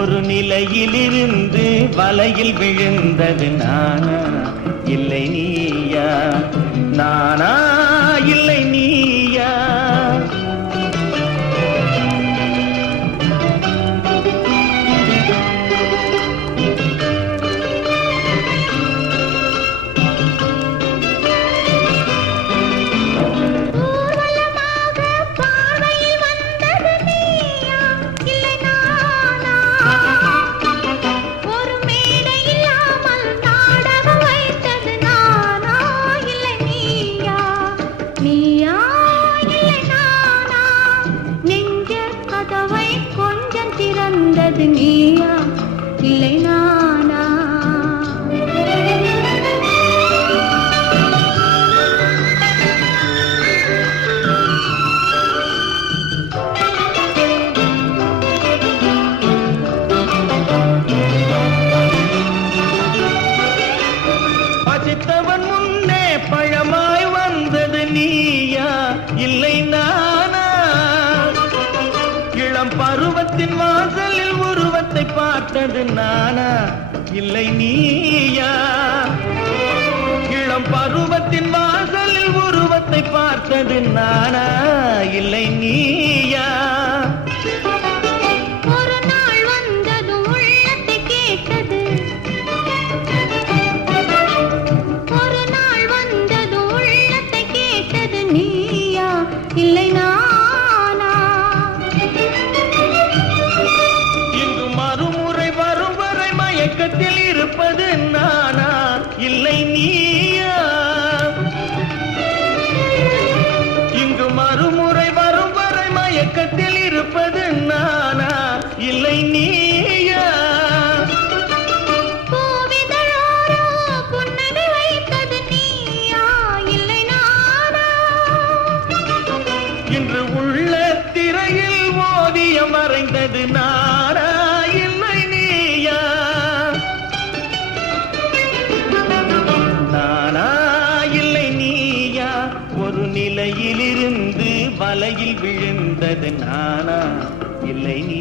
ஒரு நிலையிலிருந்து வலையில் விழுந்தது நானா இல்லை நீயா, நானா இல்லை நீயா. நீயா இல்லை நானா? பசித்தவன் முன்னே பழமாய் வந்தது நீயா இல்லை நானா? இளம் பருவத்தின் வாசலில் உருவத்தை பார்த்தது நானா இல்லை நீயா? இளம் பருவத்தின் வாசலில் உருவத்தை பார்த்தது நானா இல்லை நீயா? ஒரு நாள் வந்தது உள்ளத்தை கேட்டது, ஒரு நாள் வந்தது உள்ளத்தை கேட்டது நீயா இல்லை நானா? மயக்கத்தில் இருப்பது நானா இல்லை நீயா? இங்கு மறுமுறை வரும் வரை மயக்கத்தில் இருப்பது நானா இல்லை நீயா? பூவிதழோரோ புன்னகை வைத்தது நீயா இல்லை நானா? இன்று உள்ள திரையில் ஓவியம் வரைந்தது நானா இல்லை நீயா? ஒரு நிலையிலிருந்து வலையில் விழுந்தது நானா இல்லை நீ?